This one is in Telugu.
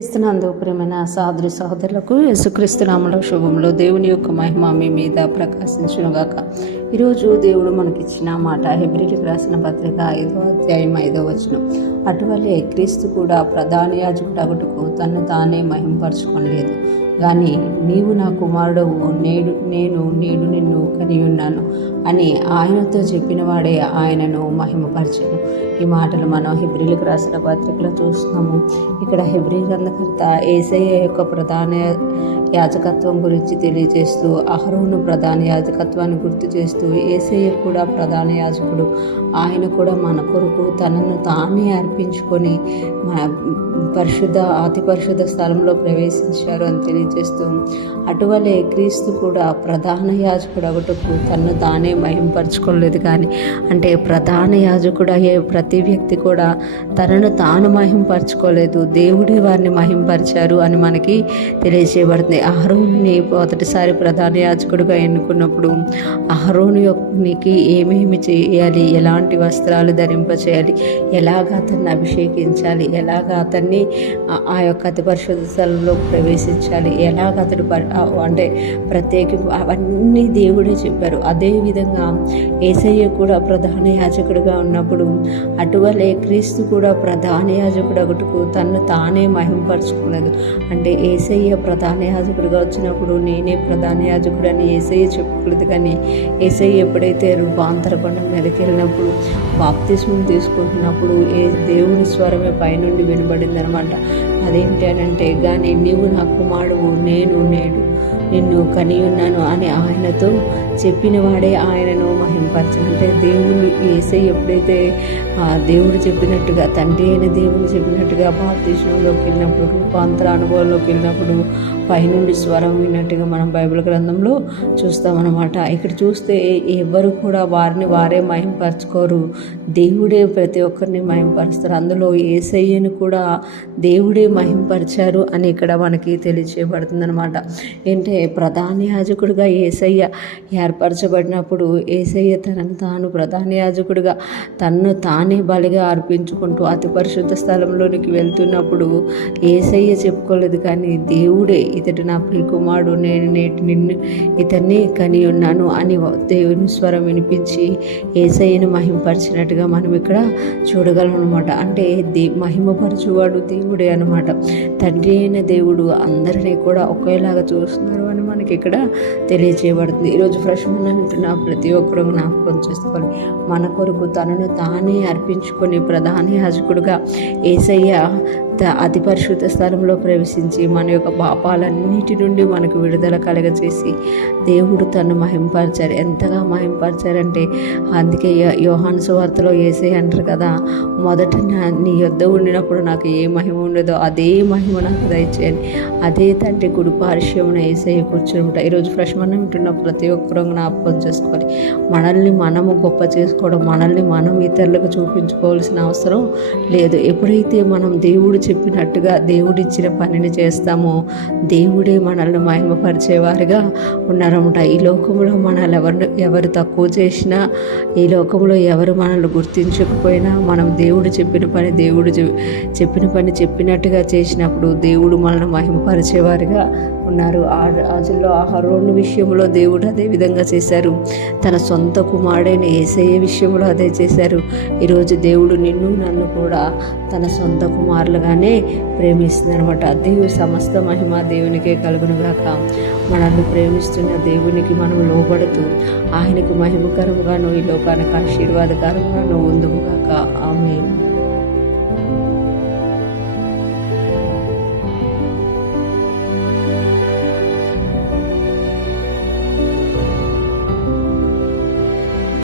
క్రీస్తునందు ప్రియమైన సహోదరి సహోదరులకు యేసుక్రీస్తు నామములో శుభములు. దేవుని యొక్క మహిమ మీ మీద ప్రకాశించునుగాక. ఈరోజు దేవుడు మనకిచ్చిన మాట హెబ్రీయులకు రాసిన పత్రిక 5వ అధ్యాయం 5వ వచనం. అటువలే క్రీస్తు కూడా ప్రధాన యాజకుడు అగుటకు తన్ను తానే మహింపరచుకోలేదు కానీ నీవు నా కుమారుడవు, నేను నిన్ను కనియున్నాను అని ఆయనతో చెప్పిన వాడే ఆయనను మహిమపరచను. ఈ మాటలు మనం హెబ్రీయులకు రాసిన పత్రికలో చూస్తున్నాము. ఇక్కడ హెబ్రీ గ్రంథకర్త యేసయ్య యొక్క ప్రధాన యాజకత్వం గురించి తెలియజేస్తూ, అహరోను ప్రధాన యాజకత్వాన్ని గుర్తు చేస్తూ, యేసయ్య కూడా ప్రధాన యాజకుడు, ఆయన కూడా మన కొరకు తనను తానే అర్పించుకొని మన అతి పరిశుద్ధ స్థలంలో ప్రవేశించారు అని తెలియజేస్తూ, అటువలే క్రీస్తు కూడా ప్రధాన యాజకుడు అగుటకు తన్ను తానే మహింపరచుకోలేదు కానీ, అంటే ప్రధాన యాజకుడు అయ్యే ప్రతి వ్యక్తి కూడా తనను తాను మహింపరచుకోలేదు, దేవుడే వారిని మహింపరిచారు అని మనకి తెలియజేయబడుతుంది. అహరోనుని మొదటిసారి ప్రధాన యాజకుడిగా ఎన్నుకున్నప్పుడు అహరోనునికి ఏమేమి చేయాలి, ఎలాంటి వస్త్రాలు ధరింపచేయాలి, ఎలాగ అతన్ని అభిషేకించాలి, ఎలాగ అతన్ని ఆ యొక్క అతి పరిశుద్ధ స్థలంలో ప్రవేశించాలి, ఎలాగ అతడు అంటే అవన్నీ దేవుడే చెప్పారు. అదేవిధంగా యేసయ్య కూడా ప్రధాన యాజకుడిగా ఉన్నప్పుడు అటువలే క్రీస్తు కూడా ప్రధాన యాజకుడు అగుటకు తన్ను తానే మహింపరచుకోలేదు. అంటే యేసయ్య ప్రధాన యాజకుడిగా వచ్చినప్పుడు నేనే ప్రధాన యాజకుడు అని యేసయ్య చెప్పకూడదు కానీ, యేసయ్య ఎప్పుడైతే రూపాంతర కొండ మీదకి వెళ్ళినప్పుడు బాప్తిస్మం తీసుకుంటున్నప్పుడు దేవుని స్వరమే పైనుండి వినబడింది అనమాట. అదేంటి అని అంటే, కానీ నీవు నా కుమారుడు, నేను నిన్ను కనియున్నాను అని ఆయనతో చెప్పిన వాడే ఆయనను మహింపరచను. అంటే దేవుని యేసయ్య ఎప్పుడైతే దేవుడు చెప్పినట్టుగా, తండ్రి అయిన దేవుడు చెప్పినట్టుగా బాప్తిస్మంలోకి వెళ్ళినప్పుడు, రూపాంతర అనుభవంలోకి వెళ్ళినప్పుడు పైనుండి స్వరం విన్నట్టుగా మనం బైబిల్ గ్రంథంలో చూస్తామన్నమాట. ఇక్కడ చూస్తే ఎవరు కూడా వారిని వారే మహింపరచుకోరు, దేవుడే ప్రతి ఒక్కరిని మహింపరుస్తారు. అందులో యేసయ్యను కూడా దేవుడే మహింపరిచారు అని ఇక్కడ మనకి తెలియజేయబడుతుంది అనమాట. ఏంటంటే ప్రధాన యాజకుడిగా యేసయ్య ఏర్పరచబడినప్పుడు యేసయ్య తనను తాను ప్రధాన యాజకుడిగా తన్ను తానే బలిగా అర్పించుకుంటూ అతి పరిశుద్ధ స్థలంలోనికి వెళ్తున్నప్పుడు యేసయ్య చెప్పుకోలేదు కానీ దేవుడే, ఇతడు నా ప్రియ కుమారుడు, నిన్ను ఇతన్ని కని ఉన్నాను అని దేవుని స్వరం వినిపించి యేసయ్యను మహింపరిచినట్టుగా మనం ఇక్కడ చూడగలం అనమాట. అంటే మహిమపరచువాడు దేవుడే అనమాట. తండ్రి అయిన దేవుడు అందరినీ కూడా ఒకేలాగా చూస్తున్నారు అని మనకి ఇక్కడ తెలియజేయబడుతుంది. ఈరోజు ఫ్రెష్ వింటున్న ప్రతి ఒక్కరు జ్ఞాపకం చేసుకోవాలి, మన కొరకు తనను తానే అర్పించుకొని ప్రధాన యాజకుడుగా యేసయ్య అతి పరిశుద్ధ స్థలంలో ప్రవేశించి మన యొక్క పాపాలన్నిటి నుండి మనకు విడుదల కలగజేసి దేవుడు తను మహింపరిచారు. ఎంతగా మహింపరిచారంటే, అందుకే యోహాను సువార్తలో యేసయ్య అంటారు కదా, మొదట నీ యొద్ద ఉండినప్పుడు నాకు ఏ మహిమ ఉండదో అదే మహిమ నాకు దయచేయండి, అదే తండ్రి కుడి పార్శ్వమున యేసయ్య కూర్చొని ఉంటా. ఈరోజు ఫ్రెష్ మనం వింటున్న ప్రతి ఒక్కరూ జ్ఞాపకం చేసుకోవాలి, మనల్ని మనము గొప్ప చేసుకోవడం, మనల్ని మనం ఇతరులకు చూపించుకోవాల్సిన అవసరం లేదు. ఎప్పుడైతే మనం దేవుడు చెప్పినట్టుగా దేవుడిచ్చిన పనిని చేస్తామో దేవుడే మనల్ని మహిమపరిచేవారుగా ఉన్నారన్నమాట. ఈ లోకంలో మనల్ని ఎవరు తక్కువ చేసినా, ఈ లోకంలో ఎవరు మనల్ని గుర్తించకపోయినా, మనం దేవుడు చెప్పిన పని చెప్పినట్టుగా చేసినప్పుడు దేవుడు మనల్ని మహిమపరిచేవారుగా ఉన్నారు. ఆ రోజుల్లో అహరోను విషయంలో దేవుడు అదే విధంగా చేశారు, తన సొంత కుమారుడైన యేసయ్య విషయంలో అదే చేశారు. ఈరోజు దేవుడు నిన్ను నన్ను కూడా తన సొంత కుమారులుగానే ప్రేమిస్తుంది అనమాట. దేవుడు సమస్త మహిమ దేవునికే కలుగునుగాక. మనల్ని ప్రేమిస్తున్న దేవునికి మనం లోబడుతూ ఆయనకు మహిమకరంగాను ఈ లోకానికి ఆశీర్వాదకరంగాను ఉందుముగాక. ఆమేన్.